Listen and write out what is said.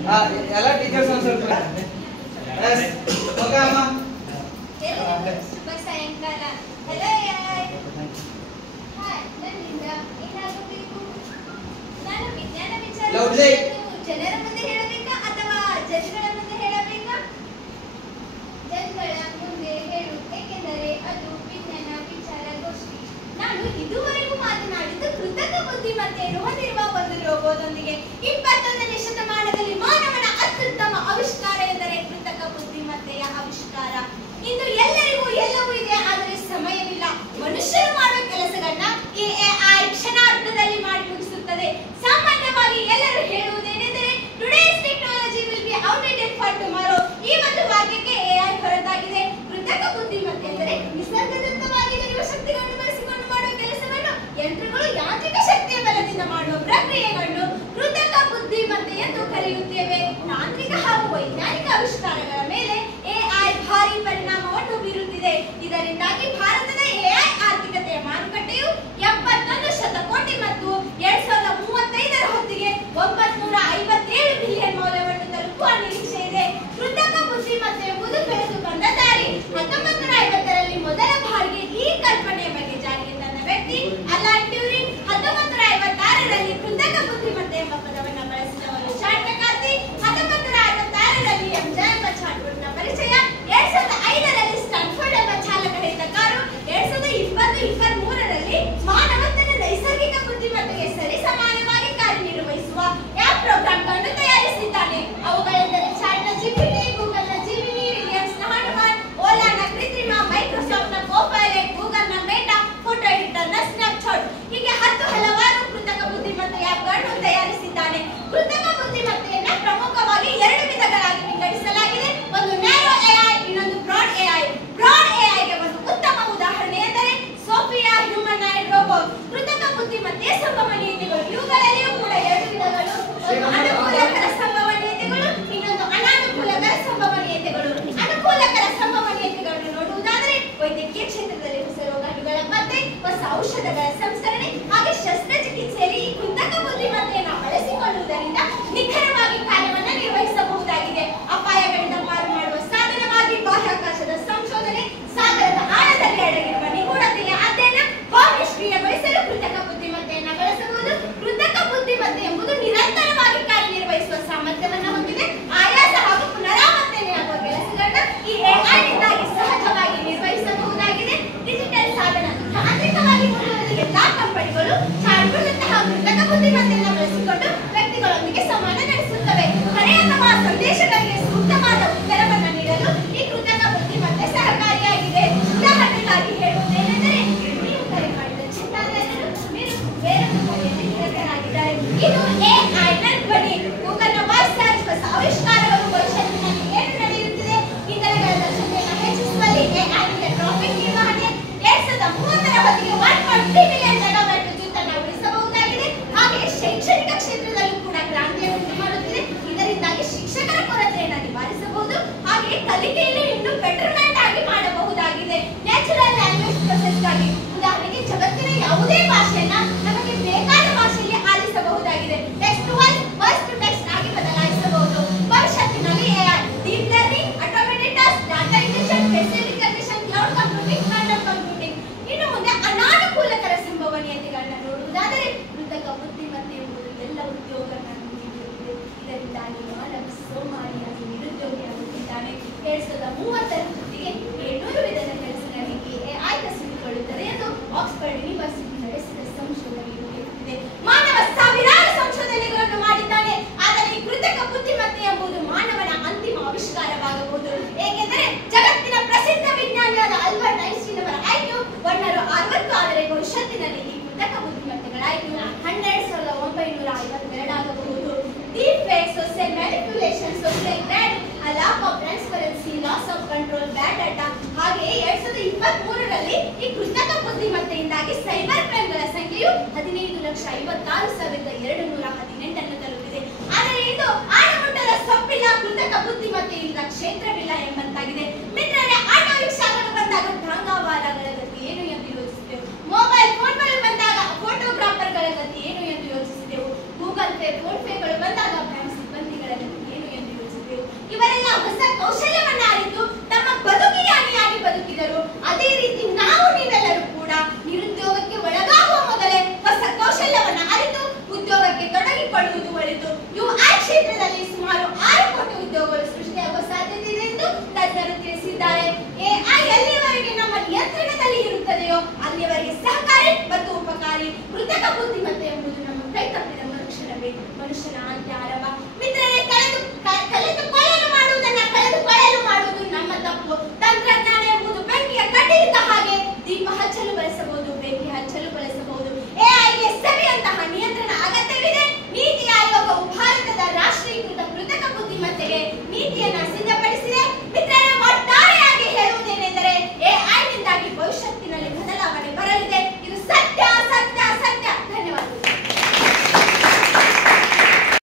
ಎಲ್ಲ ಟೀಚರ್ಸ್ ಒಂದು ಸ್ವಲ್ಪ ಓಕೆ ಅಮ್ಮ ಶುಭ ಸಾಯಂಕಾಲ. ಹಲೋ ಯಾಯ್. ಹಾಯ್, ನನ್ನಿಂದ ಏನಾಗಬೇಕು? ನಾನು ವಿಜ್ಞಾನ ವಿಚಾರವನ್ನು ಜನರ ಮುಂದೆ ಹೇಳಬೇಕಾ ಅಥವಾ ಜಡ್ಜ್ಗಳ ಮುಂದೆ ಹೇಳಬೇಕಾ? ಜಡ್ಜ್ಗಳ ಮುಂದೆ ಹೇಳು, ಏಕೆಂದರೆ ಅದು ವಿಜ್ಞಾನ ವಿಚಾರಗೋಷ್ಠಿ. ನಾನು ಇದುವರೆಗೂ ಮಾತನಾಡಿದ್ದು ಕೃತಕ ಬುದ್ಧಿಮತ್ತೆಯನ್ನು ಹೊಂದಿರುವ ಒಂದು ರೋಬೋದೊಂದಿಗೆ. 21ನೇ ಶತಮಾನದಲ್ಲಿ ಮಾನವನ ಅತ್ಯುತ್ತಮ ಆವಿಷ್ಕಾರ ಎಂದರೆ ಕೃತಕ ಬುದ್ಧಿಮತ್ತೆಯ ಆವಿಷ್ಕಾರ. ಇಂದು ಎಲ್ಲರಿಗೂ ಎಲ್ಲವೂ ಇದೆ, ಆದರೆ ಸಮಯವಿಲ್ಲ. ಮನುಷ್ಯರು ಮಾಡುವ ಕೆಲಸಗಳನ್ನ ಈ AI ಕ್ಷಣಾರ್ಧದಲ್ಲಿ ಮಾಡಿ ಮುಗಿಸುತ್ತದೆ. ಸಾಮಾನ್ಯವಾಗಿ ಎಲ್ಲರೂ ಹೇಳುವುದೇನೆಂದರೆ today's technology will be outdated for tomorrow. ಈ ಒಂದು ವಾಕ್ಯಕ್ಕೆ AI ಹೊರತಾಗಿದೆ. ಕೃತಕ ಬುದ್ಧಿಮತ್ತೆ ಎಂದರೆ ನಿಸರ್ಗದತ್ತವಾಗಿ ದೊರೆಯುವ ಶಕ್ತಿಗಳನ್ನು ಬಳಸಿಕೊಂಡು ಮಾಡುವ ಕೆಲಸವನ್ನು ಯಂತ್ರಗಳು ಯಾಂತ್ರಿಕ ಶಕ್ತಿಯ ಬಲದಿಂದ ಮಾಡುವ ಪ್ರಕ್ರಿಯೆಗಳನ್ನು ಕೃತಕ ಬುದ್ಧಿಮತ್ತೆ ಎಂದು ಕರೆಯುತ್ತೇವೆ. ತಾಂತ್ರಿಕ ಹಾಗೂ ವೈಜ್ಞಾನಿಕ ಆವಿಷ್ಕಾರಗಳ ಮೇಲೆ AI ಭಾರಿ ಪರಿಣಾಮವನ್ನು ಬೀರುತ್ತಿದೆ. ಇದರಿಂದಾಗಿ ಭಾರತದ AI ಆರ್ಥಿಕತೆಯ ಮಾರುಕಟ್ಟೆಯು 71 ಶತಕೋಟಿ ಮತ್ತು 2035ರ ಹೊತ್ತಿಗೆ 957 ಬಿಲಿಯನ್ ಮೌಲ್ಯವನ್ನು ತಲುಪುವ ನಿರೀಕ್ಷೆ ಇದೆ. ಕೃತಕ ಬುದ್ಧಿಮತ್ತೆ ಎಂಬುದು ಬೆಳೆದು ಬಂದ ದಾರಿ. 1950ರಲ್ಲಿ ಮೊದಲ ಬಾರಿಗೆ ಈ ಕಲ್ಪನೆಯ ಬಗ್ಗೆ ಜಾರಿಗೆ ತಂದ ವ್ಯಕ್ತಿ ಅಲಾನ್ ಟ್ಯೂರಿಂಗ್. 1956ರಲ್ಲಿ ಕೃತಕ ಬುದ್ಧಿಮತ್ತೆ ಎಂಬ ಪದವನ್ನು ಬಳಸಿದವರು ಚಾರ್ಲ್ಸ್ ಮೆಕಾರ್ಥಿ. 1956ರಲ್ಲಿ ಎಂಜೆ ಎಂಬ ಚಾಟ್ಬೋಟ್ನ ಪರಿಚಯ. 2005ರಲ್ಲಿ ಸ್ಟಾನ್ಫೋರ್ಡ್ ಎಂಬ ಚಾಲಕರಹಿತ ಕಾರು. 2023ರಲ್ಲಿ ಮಾನವನ ನೈಸರ್ಗಿಕ ಬುದ್ಧಿಮತ್ತೆಗೆ ಸರಿ ಸಮಾನವಾಗಿ ಕಾರ್ಯನಿರ್ವಹಿಸುವ ಆ್ಯಪ್ ಪ್ರೋಗ್ರಾಂಗಳನ್ನು ತಯಾರಿಸಿದ್ದಾನೆ. ಅವುಗಳೆಂದರೆ ಚಾಟ್ನ GPT, ಗೂಗಲ್ನ Gemini, ರಿಲಯನ್ಸ್ನ Hanuman, ಓಲಾನ ಕೃತ್ರಿಮ, ಮೈಕ್ರೋಸಾಫ್ಟ್ನ ಕೋಪೈಲಟ್, ಗೂಗಲ್ನ ಮೇಟಾ, photo ಎಡಿಟರ್ನ Snapchat. ಹೀಗೆ 10 ಹಲವಾರು ಕೃತಕ ಬುದ್ಧಿಮತ್ತೆ ಆ್ಯಪ್ಗಳನ್ನು ತಯಾರಿಸಿದ್ದಾನೆ. ಕೃತಕ ಬುದ್ಧಿಮತ್ತೆಯನ್ನು ಪ್ರಮುಖವಾಗಿ 2 ವಿಧಗಳಾಗಿ ವಿಂಗಡಿಸಲಾಗಿದೆ. ಒಂದು ನ್ಯಾರೋ AI, ಇನ್ನೊಂದು ಬ್ರಾಡ್ AI. ಬ್ರಾಡ್ AIಗೆ ಒಂದು ಉತ್ತಮ ಉದಾಹರಣೆ ಎಂದರೆ ಸೋಫಿಯಾ ಹ್ಯೂಮನಾಯ್ಡ್ ರೋಬೋಟ್. ಕೃತಕ ಬುದ್ಧಿಮತ್ತೆಯ ಸಂಭವನೀಯತೆಗಳು ಇವುಗಳಲ್ಲಿಯೂ ಕೂಡ 2 ವಿಧಗಳು. ಒಂದು ಅನುಕೂಲಕರ ಸಂಭವನೀಯತೆಗಳು, ಇನ್ನೊಂದು ಅನಾನುಕೂಲಕರ ಸಂಭವನೀಯತೆಗಳು. ಅನುಕೂಲಕರ ಸಂಭವನೀಯತೆಗಳನ್ನು ನೋಡುವುದಾದರೆ ವೈದ್ಯಕೀಯ ಕ್ಷೇತ್ರದಲ್ಲಿ ಹೊಸ ರೋಗಗಳ ಪತ್ತೆ, ಹೊಸ ಔಷಧಗಳ ಸಂಸ್ಕರಣೆ ಹಾಗೆ ಶಸ್ತ್ರಚಿಕಿತ್ಸೆಯಲ್ಲಿ ಈ ಕೃತಕ ಬುದ್ಧಿಮತ್ತೆಯನ್ನು ಬಳಸಿಕೊಳ್ಳುವುದರಿಂದ ನಿಖರವಾಗಿ ಕಾರ್ಯವನ್ನು ನಿರ್ವಹಿಸಬಹುದಾಗಿದೆ. ಅಪಾಯಗಳಿಂದ ಪಾರು ಮಾಡುವ ಸಾಧನವಾಗಿ ಬಾಹ್ಯಾಕಾಶದ ಸಂಶೋಧನೆ, ಸಾಗರದ ಆಳದಲ್ಲಿ ಅಡಗಿರುವ ನಿಗೂಢತೆಯ ಅಧ್ಯಯನ, ನಿಷ್ಕ್ರಿಯಗೊಳಿಸಲು ಕೃತಕ ಬುದ್ಧಿಮತ್ತೆಯನ್ನು ಬಳಸಬಹುದು. ಕೃತಕ ಬುದ್ಧಿಮತ್ತೆ ಎಂಬುದು ನಿರಂತರವಾಗಿ ಕಾರ್ಯನಿರ್ವಹಿಸುವ ಸಾಮರ್ಥ್ಯವನ್ನು ಹೊಂದಿದೆ. ಆಯಾಸ ಹಾಗೂ ಪುನರಾವರ್ತನೆಯಾಗುವ ಕೆಲಸಗಳನ್ನ ಈ AIನಿಂದಾಗಿ ಸಹಜವಾಗಿ ನಿರ್ವಹಿಸಬಹುದಾಗಿದೆ. ಡಿಜಿಟಲ್ ಸಾಧನ ತಾಂತ್ರಿಕವಾಗಿ ಮುಂದುವರೆದ ಎಲ್ಲಾ ಕಂಪನಿಗಳು ಚಾಟ್ಬೋಟ್ನಂತಹ ಕೃತಕ ಬುದ್ಧಿಮತ್ತೆಯನ್ನು ಬಳಸಿಕೊಂಡು ವ್ಯಕ್ತಿಗಳೊಂದಿಗೆ ಸಂವಹನ ನಡೆಸುತ್ತವೆ. ಕರೆ ಅಥವಾ ಸಂದೇಶಗಳಿಗೆ ಸೂಕ್ತವಾದ ಉತ್ತರವನ್ನು ನೀಡಲು ಈ ಕೃತಕ ಬುದ್ಧಿಮತ್ತೆ ಸಹಕಾರಿಯಾಗಿದೆ. ಉದಾಹರಣೆಗಾಗಿ ಹೇಳುವುದೇನೆಂದರೆ ನೀವು ಕರೆ ಮಾಡಿದ ಚಿಂತಾನರು ನೀವು ಬೇರೊಂದು ಕರೆಯಲ್ಲಿ ನಿರತರಾಗಿದ್ದಾರೆ. ಇದು AIನ ಧ್ವನಿ. ಗೂಗಲ್ನ ವಾಯ್ಸ್ ಸರ್ಚ್ ಹೊಸ ಆವಿಷ್ಕಾರಗಳು ಭವಿಷ್ಯತ್ತಿನಲ್ಲಿ ಏನು ನಡೆಯುತ್ತಿದೆ ಇಂಧನಗಳ ದಕ್ಷತೆಯನ್ನು ಹೆಚ್ಚಿಸುವಲ್ಲಿ AIನಿಂದ ಟ್ರಾಫಿಕ್ ನಿರ್ವಹಣೆ 2030ರ ಹೊತ್ತಿಗೆ 1.3 ಮಿಲಿಯನ್ ಮೆಗಾವ್ಯಾಟ್ ವಿದ್ಯುತ್ತನ್ನು ಉಳಿಸಬಹುದಾಗಿದೆ. ಹಾಗೆ ಶೈಕ್ಷಣಿಕ ಕ್ಷೇತ್ರದಲ್ಲೂ ಕೂಡ ಕ್ರಾಂತಿಯನ್ನು ಉಂಟು ಮಾಡುತ್ತಿದೆ. ಇದರಿಂದಾಗಿ ಶಿಕ್ಷಕರ ಕೊರತೆಯನ್ನು ನಿವಾರಿಸಬಹುದು. ಹಾಗೆ ಕಲಿಕೆಯನ್ನು ಇನ್ನೂ ಬೆಟರ್ಮೆಂಟ್ ಆಗಿ ಮಾಡಬಹುದಾಗಿದೆ. ನ್ಯಾಚುರಲ್ ಲ್ಯಾಂಗ್ವೇಜ್ ಪ್ರೊಸೆಸ್ಗಾಗಿ ಉದಾಹರಣೆಗೆ ಜಗತ್ತಿನ ಯಾವುದೇ ಭಾಷೆಯನ್ನ ನಮಗೆ ಬೇಕಾದ ಭಾಷೆಯಲ್ಲಿ ಆಲಿಸಬಹುದಾಗಿದೆ. Text to voice, voice to text ಆಗಿ ಬದಲಾಯಿಸಬಹುದು. ಭವಿಷ್ಯತ್ತಿನಲ್ಲಿ AI, deep learning, automated task, data injection, face recognition, cloud computing, quantum computing. ಇನ್ನು ಮುಂದೆ ಅನಾನುಕೂಲಕರ ಸಂಭವನೀಯತೆಗಳನ್ನ ನೋಡುವುದಾದರೆ ಕೃತಕ ಬುದ್ಧಿಮತ್ತೆ ಎಂಬುದು ಎಲ್ಲ ಉದ್ಯೋಗಗಳನ್ನು ನೀಡುತ್ತದೆ. ಇದರಿಂದಾಗಿ ಮಾನವ ಸೋಮಾರಿಯಾಗಿ ನಿರುದ್ಯೋಗಿಯಾಗುತ್ತಿದ್ದಾನೆ. 2030ರ ಹೊತ್ತಿಗೆ 700 ವಿಧದ ಕೆಲಸಗಳಿಗೆ AI ಕಸಿದುಕೊಳ್ಳುತ್ತದೆ ಎಂದು ಆಕ್ಸ್ಫರ್ಡ್ ಯೂನಿವರ್ಸಿಟಿ ನಡೆಸಿದ ಸಂಶೋಧನೆಯು ಹೇಳುತ್ತಿದೆ. ಮಾನವ ಸಾವಿರಾರು ಸಂಶೋಧನೆಗಳನ್ನು ಮಾಡಿದ್ದಾನೆ, ಆದರೆ ಈ ಕೃತಕ ಬುದ್ಧಿಮತ್ತೆ ಎಂಬುದು ಮಾನವನ ಅಂತಿಮ ಆವಿಷ್ಕಾರವಾಗಬಹುದು. ಏಕೆಂದರೆ ಜಗತ್ತಿನ ಪ್ರಸಿದ್ಧ ವಿಜ್ಞಾನಿಯಾದ ಆಲ್ಬರ್ಟ್ ಐನ್ಸ್ಟೀನ್ ಅವರ IQ 160, ಆದರೆ ಭವಿಷ್ಯತ್ತಿನಲ್ಲಿ ಈ ಕೃತಕ ಬುದ್ಧಿಮತ್ತೆಗಳ IQ 100,952 ಆಗಬಹುದು. Deep fake, social manipulation, social grad, lock of transparency, loss of control, bad data. ಹಾಗೆಯೇ 2023ರಲ್ಲಿ ಈ ಕೃತಕ ಬುದ್ಧಿಮತ್ತೆಯಿಂದಾಗಿ ಸೈಬರ್ ಕ್ರೈಮ್ಗಳ ಸಂಖ್ಯೆಯು 15,56,218 ತಲುಪಿದೆ. ಆದರೆ ಇದು ಆಡಮುಟ್ಟದ ಸೊಪ್ಪಿಲ್ಲ, ಕೃತಕ ಬುದ್ಧಿಮತ್ತೆಯಿಂದ ಕ್ಷೇತ್ರವಿಲ್ಲ ಎಂಬಂತಾಗಿದೆ. ಮಿತ್ರರೇ, ಆಟೋ ರಿಕ್ಷಾಗಳು ಬಂದಾಗ ಟಾಂಗಾವಾಲಗಳ ಗತಿ ಏನು ಎಂದು ಯೋಚಿಸಿದೆವು. ಮೊಬೈಲ್ ಫೋನ್ಗಳು ಬಂದಾಗ ಫೋಟೋಗ್ರಾಫರ್ಗಳ ಗತಿ ಏನು ಎಂದು ಯೋಚಿಸಿದೆವು. ಗೂಗಲ್ ಪೇ, ಫೋನ್ ಪೇಗಳು ಬಂದಾಗ ಬ್ಯಾಂಕ್ ಸಿಬ್ಬಂದಿಗಳ ಗತಿ ವಿಶ್ರಾಂತಿ